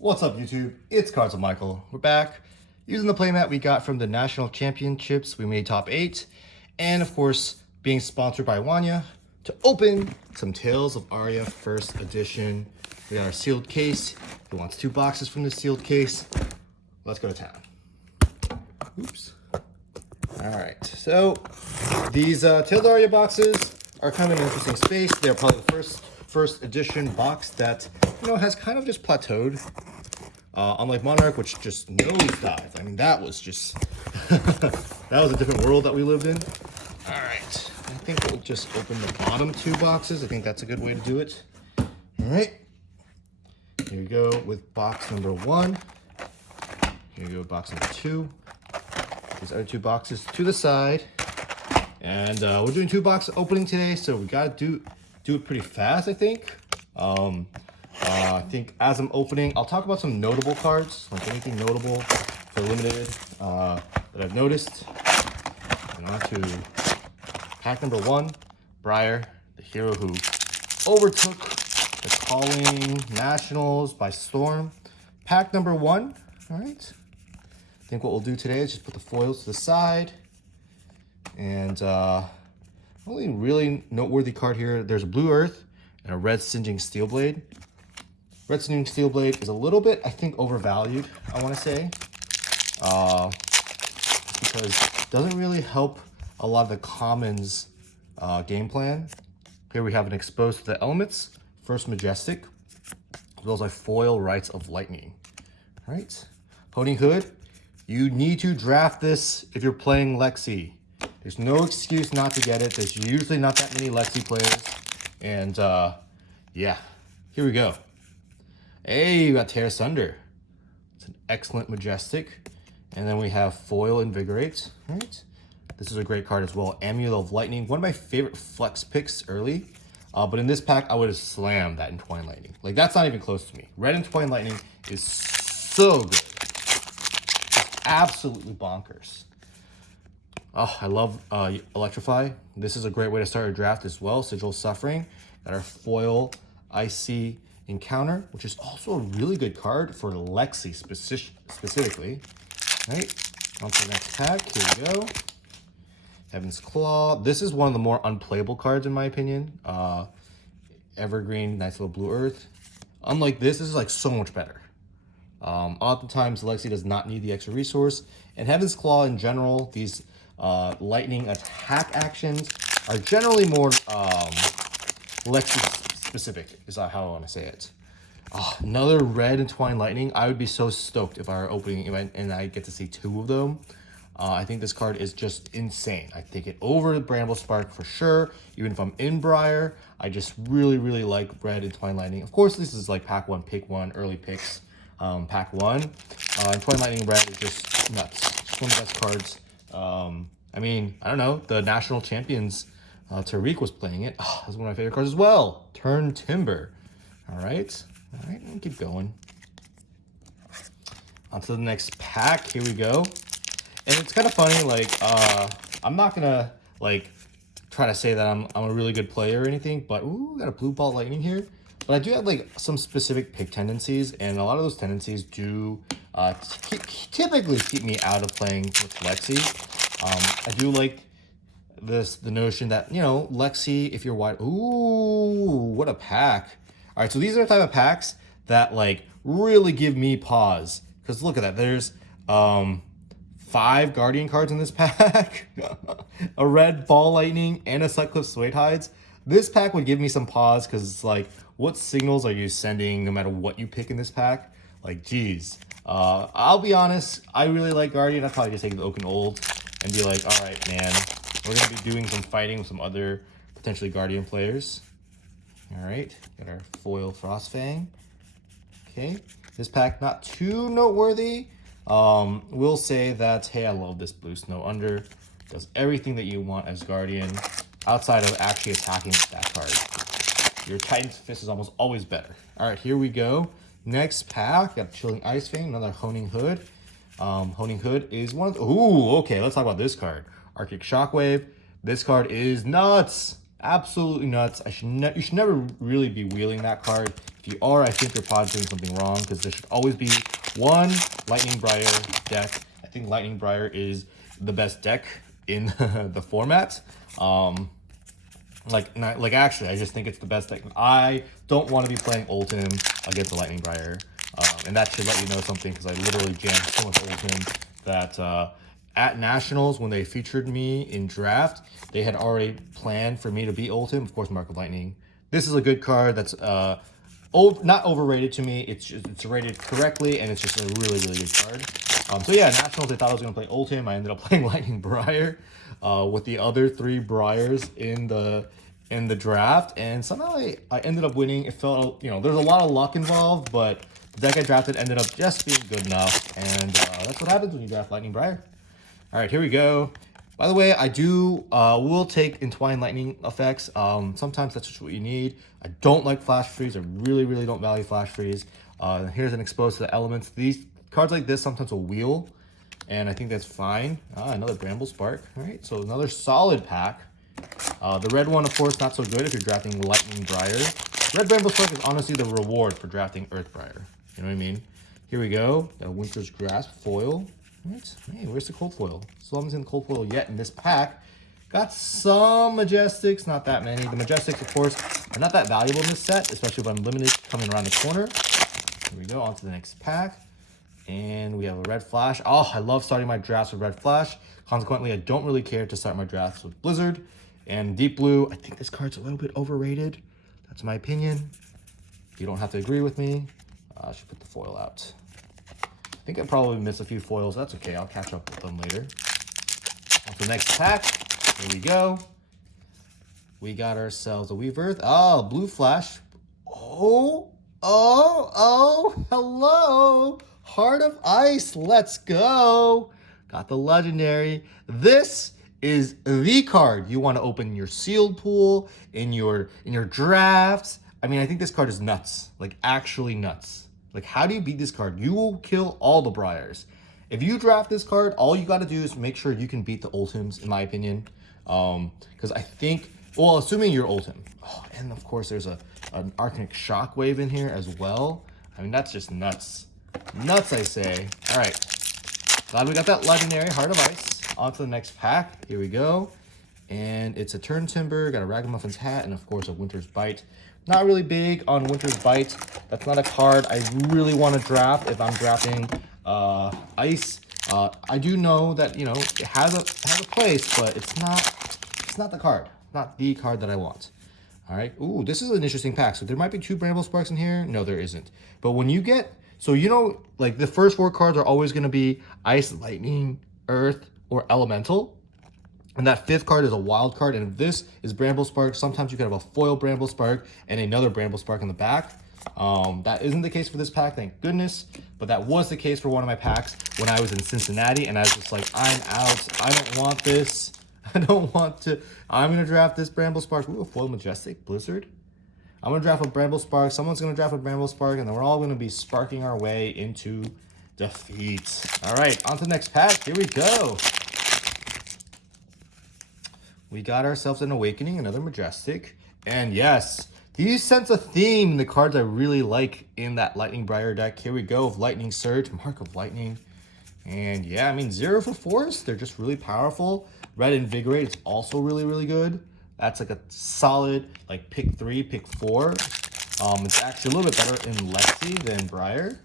What's up, YouTube? It's Cards with Michael. We're back using the playmat we got from the National Championships. We made top 8. And of course, being sponsored by Wanja to open some Tales of Aria first edition. We got our sealed case. He wants 2 boxes from the sealed case. Let's go to town. Oops. Alright, so these Tales of Aria boxes are kind of an interesting space. They're probably the first edition box that, has kind of just plateaued. Unlike Monarch, which just nosedived. I mean, that was just, that was a different world that we lived in. All right, I think we'll just open the bottom 2 boxes. I think that's a good way to do it. All right, here we go with box number 1. Here we go with box number 2. These other 2 boxes to the side. And we're doing 2 box opening today, so we gotta do it pretty fast, I think. I think as I'm opening, I'll talk about some notable cards, like anything notable for limited that I've noticed. And on to pack number 1, Briar, the hero who overtook the Calling Nationals by storm. Pack number 1, all right. I think what we'll do today is just put the foils to the side. And only really noteworthy card here, there's a Blue Earth and a Red Singeing Steelblade. Red Singeing Steelblade is a little bit, I think, overvalued, I want to say. Because it doesn't really help a lot of the commons game plan. Here we have an Exposed to the Elements, first Majestic, as well as a foil Rites of Lightning. All right, Honing Hood, you need to draft this if you're playing Lexi. There's no excuse not to get it. There's usually not that many Lexi players. And yeah, here we go. Hey, you got Tear Asunder. It's an excellent Majestic. And then we have Foil Invigorate. All right. This is a great card as well. Amulet of Lightning. One of my favorite flex picks early. But in this pack, I would have slammed that Entwined Lightning. Like, that's not even close to me. Red Entwined Lightning is so good. It's absolutely bonkers. Oh, I love Electrify. This is a great way to start a draft as well. Sigil Suffering. Got our Foil Icy Encounter, which is also a really good card for Lexi specifically. All right, on to the next pack. Here we go. Heaven's Claw. This is one of the more unplayable cards in my opinion. Evergreen, nice little Blue Earth. Unlike this is like so much better. Oftentimes, Lexi does not need the extra resource. And Heaven's Claw in general, these lightning attack actions are generally more Lexi specific, is how I want to say it. Oh, another Red Entwined Lightning. I would be so stoked if our opening event and I get to see 2 of them. I think this card is just insane. I take it over the Bramble Spark for sure. Even if I'm in Briar, I just really, really like Red Entwined Lightning. Of course, this is like pack 1, pick 1, early picks. Pack 1. Entwined Lightning Red is just nuts. Just one of the best cards. I mean, I don't know. The national champions, Tariq was playing it. Oh, that's one of my favorite cards as well. Turn Timber. All right, we'll keep going. On to the next pack. Here we go. And it's kind of funny, like, I'm not gonna like try to say that I'm a really good player or anything, but ooh, got a Blue Ball Lightning here. But I do have like some specific pick tendencies, and a lot of those tendencies do typically keep me out of playing with Lexi. I do like the notion that, Lexi, if you're wide, ooh, what a pack. All right, so these are the type of packs that like really give me pause, because look at that. There's 5 Guardian cards in this pack, a Red Ball Lightning, and a Sutcliffe Suede Hides. This pack would give me some pause, because it's like, what signals are you sending no matter what you pick in this pack? Like, geez. I'll be honest, I really like Guardian. I'd probably just take the Oak and Old and be like, all right, man, we're going to be doing some fighting with some other potentially Guardian players. All right, got our foil Frostfang. Okay, this pack not too noteworthy. We'll say that, hey, I love this Blue Snow Under. Does everything that you want as Guardian outside of actually attacking that card. Your Titan's Fist is almost always better. All right, here we go. Next pack, got Chilling Ice Fang, another Honing Hood. Honing Hood is one of the, ooh, okay, let's talk about this card. Arctic Shockwave. This card is nuts. Absolutely nuts. You should never really be wheeling that card. If you are, I think you're probably doing something wrong, because there should always be one Lightning Briar deck. I think Lightning Briar is the best deck in the format. Like actually, I just think it's the best deck. I don't want to be playing Ultim against the Lightning Briar. And that should let you know something, because I literally jammed so much Ultim that at Nationals, when they featured me in draft, they had already planned for me to be Ultim. Of course, Mark of Lightning. This is a good card that's not overrated to me. It's rated correctly, and it's just a really, really good card. So yeah, Nationals, they thought I was going to play Ultim. I ended up playing Lightning Briar with the other 3 Briars in the draft, and somehow I ended up winning. It felt, there's a lot of luck involved, but the deck I drafted ended up just being good enough, and that's what happens when you draft Lightning Briar. All right, here we go. By the way, I will take Entwined Lightning effects. Sometimes that's just what you need. I don't like Flash Freeze. I really, really don't value Flash Freeze. Here's an Exposed to the Elements. These cards like this sometimes will wheel, and I think that's fine. Another Bramble Spark. All right, so another solid pack. The red one, of course, not so good if you're drafting Lightning Briar. Red Bramble Spark is honestly the reward for drafting Earth Briar. You know what I mean? Here we go. Got a Winter's Grasp foil. Right. Hey, where's the cold foil? So I haven't seen the cold foil yet in this pack. Got some Majestics, not that many. The Majestics, of course, are not that valuable in this set, especially with Unlimited coming around the corner. Here we go, on to the next pack. And we have a Red Flash. Oh, I love starting my drafts with Red Flash. Consequently, I don't really care to start my drafts with Blizzard. And Deep Blue, I think this card's a little bit overrated. That's my opinion. You don't have to agree with me. I should put the foil out. I think I probably missed a few foils. That's okay. I'll catch up with them later. On to the next pack. Here we go. We got ourselves a Weaver. Oh, Blue Flash. Oh, hello. Heart of Ice. Let's go. Got the legendary. This is the card you want to open in your sealed pool, in your drafts. I mean, I think this card is nuts. Like, actually nuts. Like, how do you beat this card? You will kill all the Briars. If you draft this card, all you got to do is make sure you can beat the Ultims, in my opinion. Because I think, well, assuming you're Ultim. Oh, and of course, there's an Arcanic Shockwave in here as well. I mean, that's just nuts. Nuts, I say. All right. Glad we got that legendary Heart of Ice. On to the next pack. Here we go. And it's a Turn Timber, got a Ragamuffin's Hat, and of course a Winter's Bite. Not really big on Winter's Bite. That's not a card I really want to draft if I'm drafting Ice. I do know that, it has a place, but it's not the card. Not the card that I want. All right. Ooh, this is an interesting pack. So there might be 2 Bramble Sparks in here. No, there isn't. But when you get, so like the first 4 cards are always going to be Ice, Lightning, Earth, or Elemental. And that 5th card is a wild card. And if this is Bramble Spark, sometimes you could have a foil Bramble Spark and another Bramble Spark in the back. That isn't the case for this pack, thank goodness. But that was the case for one of my packs when I was in Cincinnati. And I was just like, I'm out. I don't want this. I don't want to. I'm going to draft this Bramble Spark. Ooh, a foil Majestic Blizzard. I'm going to draft a Bramble Spark. Someone's going to draft a Bramble Spark. And then we're all going to be sparking our way into defeat. All right, on to the next pack. Here we go. We got ourselves an Awakening, another Majestic. And yes, these sense a theme in the cards I really like in that Lightning Briar deck. Here we go, of Lightning Surge, Mark of Lightning. And yeah, I mean, 0 for Force, they're just really powerful. Red Invigorate is also really, really good. That's like a solid, like, pick 3, pick 4. It's actually a little bit better in Lexi than Briar.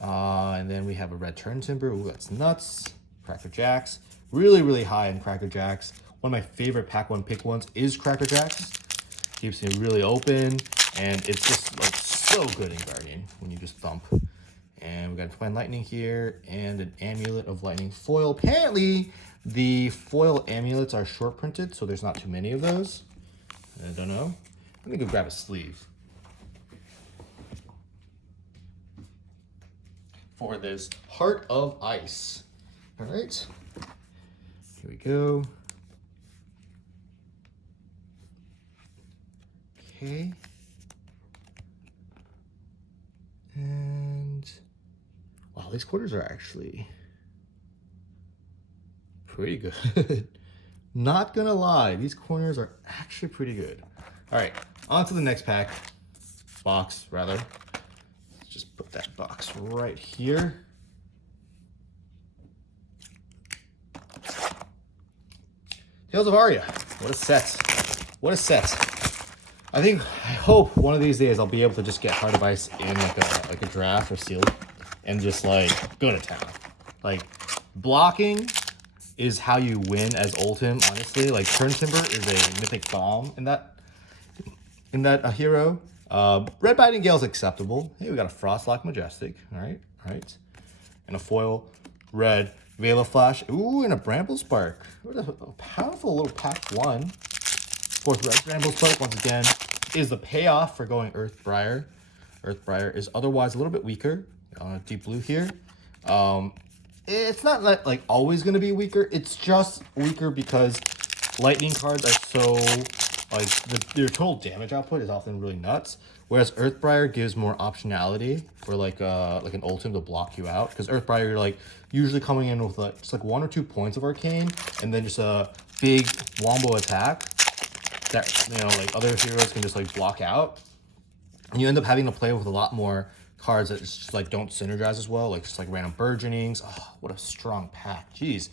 And then we have a Red Turn Timber. Ooh, that's nuts. Cracker Jacks. Really, really high in Cracker Jacks. One of my favorite pack 1 pick ones is Cracker Jacks. Keeps me really open, and it's just like so good in Guardian when you just thump. And we got Twine Lightning here and an Amulet of Lightning foil. Apparently, the foil amulets are short printed, so there's not too many of those. I don't know. Let me go grab a sleeve for this Heart of Ice. All right, here we go. Okay. And wow, these quarters are actually pretty good. Not gonna lie, these corners are actually pretty good. All right, on to the next pack. Box, rather. Let's just put that box right here. Tales of Aria. What a set. What a set. I hope one of these days I'll be able to just get Heart of Ice in like a draft or sealed and just like go to town. Like blocking is how you win as Ultim, honestly. Like Turn Timber is a mythic bomb in that hero. Red Binding Gale is acceptable. Hey, we got a Frostlock Majestic. All right. And a foil red Veil of Flash. Ooh, and a Bramble Spark. What a powerful little pack one. Of course, red Bramble Spark, once again, is the payoff for going Earthbriar. Earthbriar is otherwise a little bit weaker. Deep blue here. It's not like always going to be weaker. It's just weaker because lightning cards are so like their total damage output is often really nuts. Whereas Earthbriar gives more optionality for like an Ultim to block you out. Because Earthbriar, you're like usually coming in with like just like 1 or 2 points of Arcane, and then just a big wombo attack that like other heroes can just like block out. And you end up having to play with a lot more cards that just like don't synergize as well, like just like random burgeonings. Oh, what a strong pack. Jeez.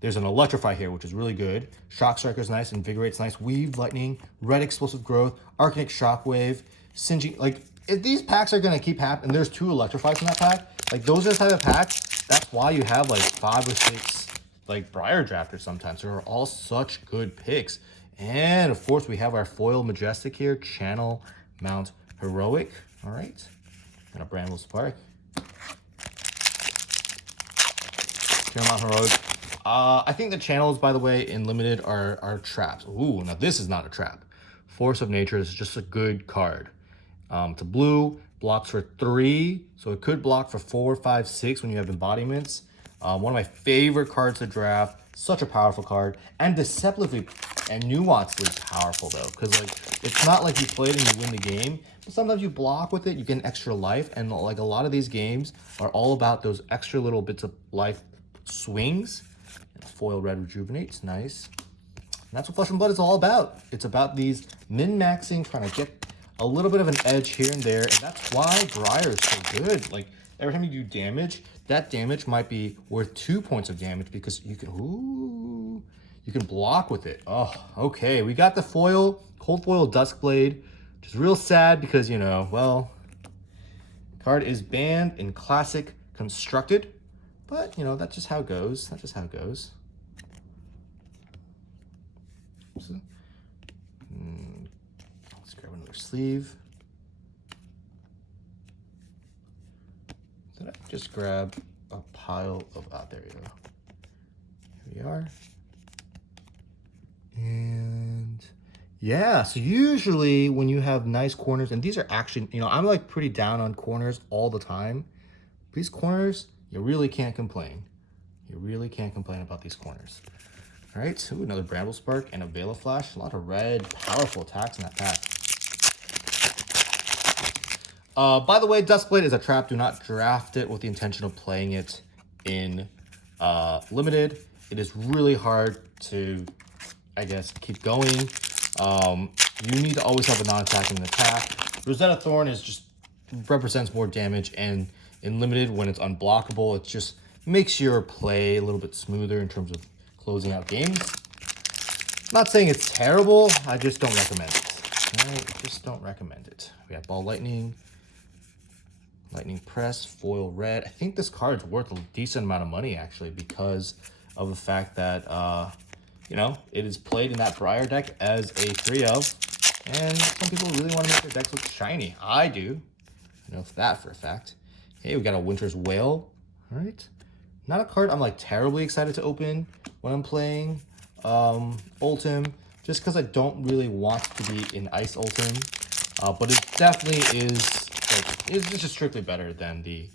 There's an Electrify here, which is really good. Shock Striker's nice, Invigorate's nice. Weave Lightning, Red Explosive Growth, Arcanic Shockwave, Singeing. Like, if these packs are gonna keep happening, and there's 2 Electrifies in that pack, like those are the type of packs, that's why you have like 5 or 6 like Briar Drafters sometimes. They're all such good picks. And of course we have our foil Majestic here, Channel Mount Heroic. All right. And a Bramble Spark. Channel Mount Heroic. I think the channels, by the way, in Limited are traps. Ooh, now this is not a trap. Force of Nature is just a good card. It's a blue, blocks for 3, so it could block for 4, 5, 6 when you have embodiments. One of my favorite cards to draft. Such a powerful card, and deceptively and nuancedly powerful though, because like it's not like you play it and you win the game, but sometimes you block with it, you get an extra life, and like a lot of these games are all about those extra little bits of life swings. And foil red rejuvenates, nice. And that's what Flesh and Blood is all about. It's about these min-maxing, trying to get a little bit of an edge here and there, and that's why Briar is so good. Like every time you do damage, that damage might be worth 2 points of damage because you can block with it. Oh, okay. We got the foil, cold foil Duskblade, which is real sad because, well, card is banned in Classic Constructed, but, that's just how it goes. That's just how it goes. Let's grab another sleeve. Did I just grab a pile of, there you go. Here we are. And yeah, so usually when you have nice corners, and these are actually, I'm like pretty down on corners all the time. These corners, you really can't complain. You really can't complain about these corners. All right, so another Bramble Spark and a Veil of Flash. A lot of red, powerful attacks in that pack. By the way, Duskblade is a trap. Do not draft it with the intention of playing it in Limited. It is really hard to, I guess, keep going. You need to always have a non-attacking attack. Rosetta Thorn is just represents more damage, and in Limited, when it's unblockable, it just makes your play a little bit smoother in terms of closing out games. I'm not saying it's terrible, I just don't recommend it. All right, just don't recommend it. We have Ball Lightning, Lightning Press, foil red. I think this card's worth a decent amount of money actually because of the fact that it is played in that Briar deck as a 3 of, and some people really want to make their decks look shiny. I do. I know that for a fact. Hey, we got a Winter's Wail. All right. Not a card I'm like terribly excited to open when I'm playing Ultim, just because I don't really want to be in Ice Ultim. But it definitely is like it's just strictly better than the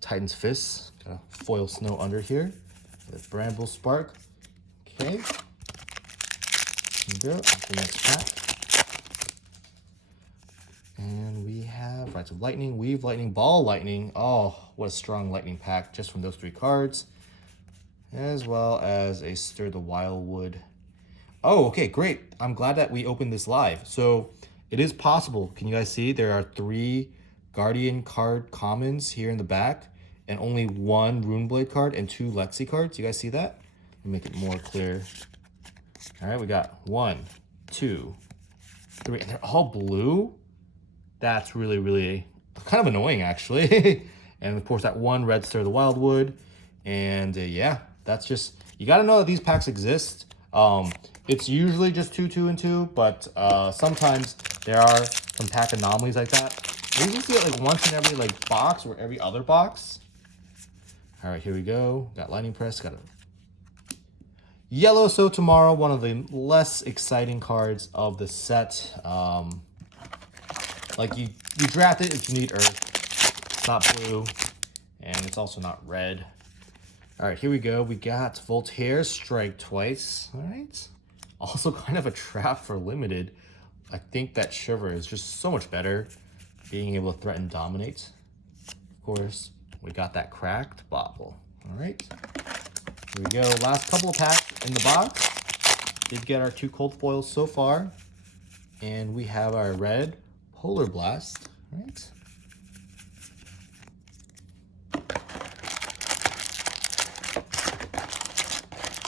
Titan's Fist. Got a foil snow under here. The Bramble Spark. Okay. There we go. The next pack. And we have Rights of Lightning, Weave Lightning, Ball Lightning. Oh, what a strong lightning pack just from those 3 cards. as well as a Stir the Wildwood. Oh, okay, great. I'm glad that we opened this live. So it is possible. Can you guys see? There are 3 Guardian card commons here in the back and only 1 Runeblade card and 2 Lexi cards. You guys see that? Let me make it more clear. All right, we got 1, 2, 3, and they're all blue. That's really, really kind of annoying, actually. And of course, that 1 red Stir the Wildwood. And yeah, that's just, you got to know that these packs exist. It's usually just 2, 2, and 2, but sometimes there are some pack anomalies like that. We usually see it like once in every like box or every other box. All right, here we go. Got Lightning Press, got a Yellow So Tomorrow, one of the less exciting cards of the set. Like you draft it if you need Earth. It's not blue, and it's also not red. All right, here we go. We got Voltaire, Strike Twice. All right. Also kind of a trap for limited. I think that Shiver is just so much better, being able to threaten dominate. Of course, we got that Cracked Bauble. All right. Here we go. Last couple of packs in the box. Did get our 2 cold foils so far. And we have our red Polar Blast. All right.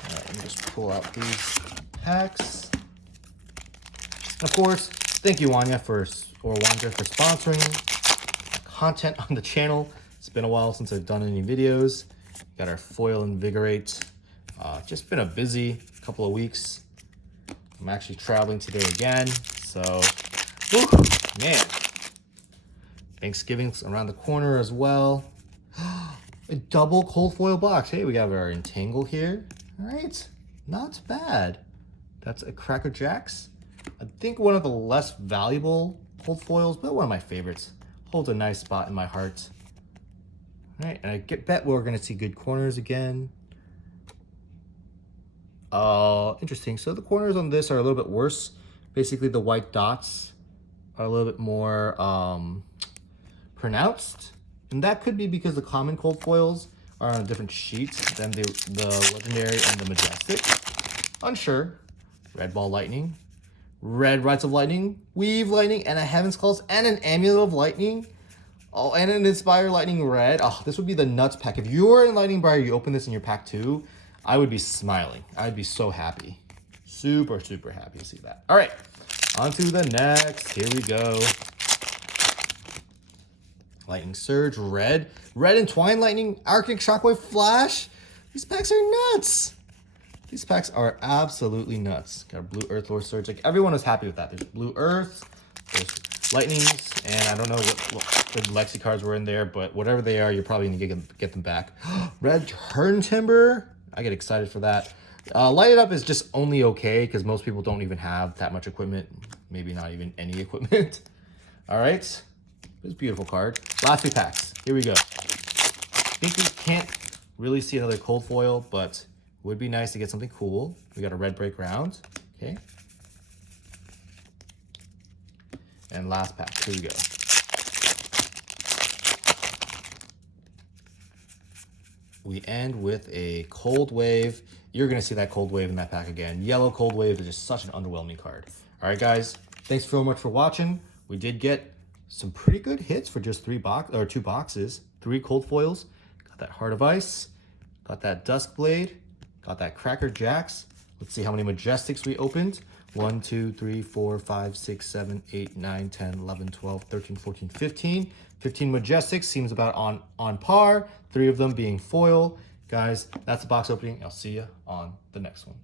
Let me just pull out these packs. Of course, thank you Wanja for sponsoring content on the channel. It's been a while since I've done any videos. Got our foil Invigorate. Just been a busy couple of weeks. I'm actually traveling today again, so whew, man. Thanksgiving's around the corner as well. A double cold foil box. Hey, we got our Entangle here. All right, not bad. That's a Cracker Jacks. I think one of the less valuable cold foils, but one of my favorites. Holds a nice spot in my heart. All right, and I bet we're gonna see good corners again. Interesting. So the corners on this are a little bit worse. Basically, the white dots are a little bit more pronounced, and that could be because the common cold foils are on a different sheet than the legendary and the majestic. Unsure. Red Ball Lightning, Red Rites of Lightning, Weave Lightning, and a Heaven's Calls, and an Amulet of Lightning. Oh, and an Inspire Lightning Red. Oh, this would be the nuts pack. If you were in Lightning Briar, you open this in your pack 2, I would be smiling. I'd be so happy. Super, super happy to see that. All right, on to the next. Here we go. Lightning Surge, Red Entwined Lightning, Arctic Shockwave Flash. These packs are nuts. These packs are absolutely nuts. Got a Blue Earth Lord Surge. Like, everyone is happy with that. There's Blue Earth, there's Lightnings, and I don't know what the Lexi cards were in there, but whatever they are, you're probably going to get them back. Red Turn Timber. I get excited for that. Light It Up is just only okay because most people don't even have that much equipment. Maybe not even any equipment. All right. It's a beautiful card. Last 2 packs. Here we go. I think we can't really see another cold foil, but would be nice to get something cool. We got a Red Break Round. Okay. And last pack. Here we go. We end with a Cold Wave. You're going to see that Cold Wave in that pack again. Yellow Cold Wave is just such an underwhelming card. All right, guys. Thanks so much for watching. We did get some pretty good hits for just 2 boxes. 3 cold foils. Got that Heart of Ice. Got that Duskblade. Got that Cracker Jacks. Let's see how many Majestics we opened. 1, 2, 3, 4, 5, 6, 7, 8, 9, 10, 11, 12, 13, 14, 15. 15 Majestics seems about on par. 3 of them being foil. Guys, that's the box opening. I'll see you on the next one.